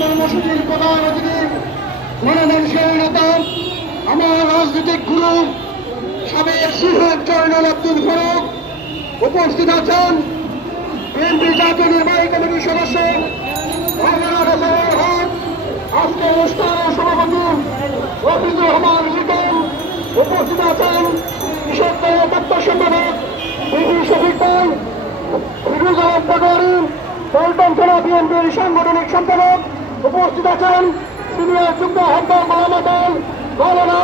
কর্মসূচির প্রধান অতিথি গণমানুষের নেতা আমার রাজনৈতিক গুরু সাবেক সিলেট জয়নুল আব্দুল ফারুক উপস্থিত আছেন। বিএনপি জাতীয় নির্বাহী কমিটির সদস্য আজকে অনুষ্ঠানের সভাপতি রফিজুর রহমান লিটন উপস্থিত আছেন। কৃষক দলের তথ্য সম্পাদক বিপি শফিক ভাই, ফিরোজ আহমদ পাটোয়ারি পল্টন থানা বিএনপির সাংগঠনিক সম্পাদক উপস্থিত আছেন। সিনিয়র যুগ্ম আহ্বায়ক মোহাম্মদ মাওলানা